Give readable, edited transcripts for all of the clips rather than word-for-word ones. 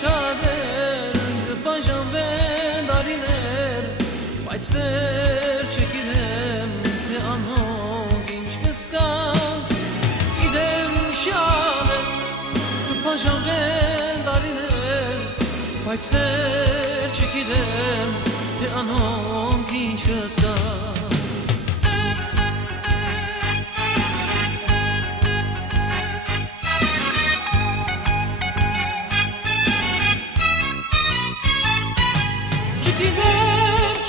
շատեր կբաժանվեն տարիներ, բայց դեռ չգիտեմ թե անհոգ ինչ կզգա, գիտեմ շատեր կբաժանվեն տարիներ, բայց դեռ չգիտեմ թե անհոգ ինչ կզգա.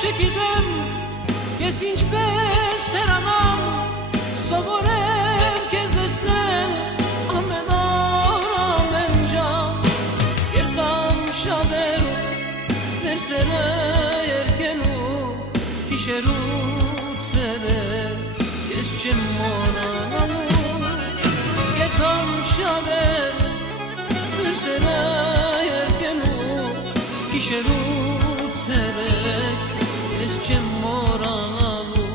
Չգիտեմ ես ինչպես հեռանամ, սովորեմ քեզ տեսնել ամեն օր, ամեն ժամ, երբան շատեր մեր սերը երգելու, գիշերու ցերեր քեզ չեմ մոռանալու, երբան շատեր մեր սերը երգելու, գիշերու ցերեր քեզ չեմ մոռանալու.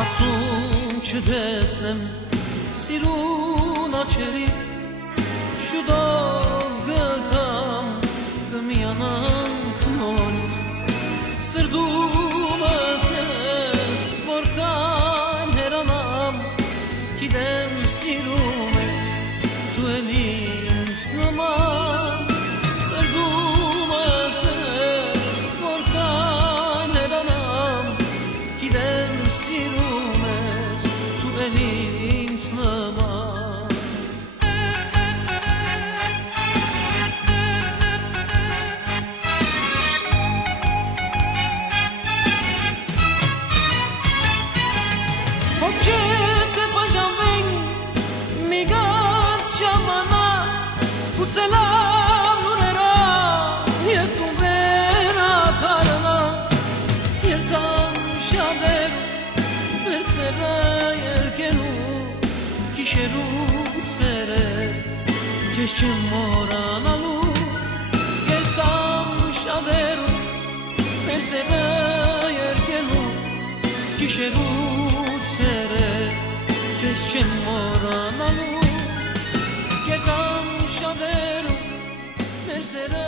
Ացում չտեսնեմ սիրուն աչերի, շուտով գտամ կմիանամ քնորից, սրտումս ես որքան հեռանամ, գիտեմ սիրում ես դու էլ ինձ նման, սրտումս ես որքան հեռանամ, գիտեմ սիրում ես դու էլ ինձ նման. Հոգետ բաժանվենք մի գար ժամանակ, ուծելով նուրերա ետում վերադառնա, երթան շատեր մեր սերը երգելու, գիշերու ցերեր քեզ չեմ մոռանալու, երթան շատեր մեր սերը երգելու, գիշերու ցերեր քեզ չեմ մոռանալու, երթան շատեր մեր սերը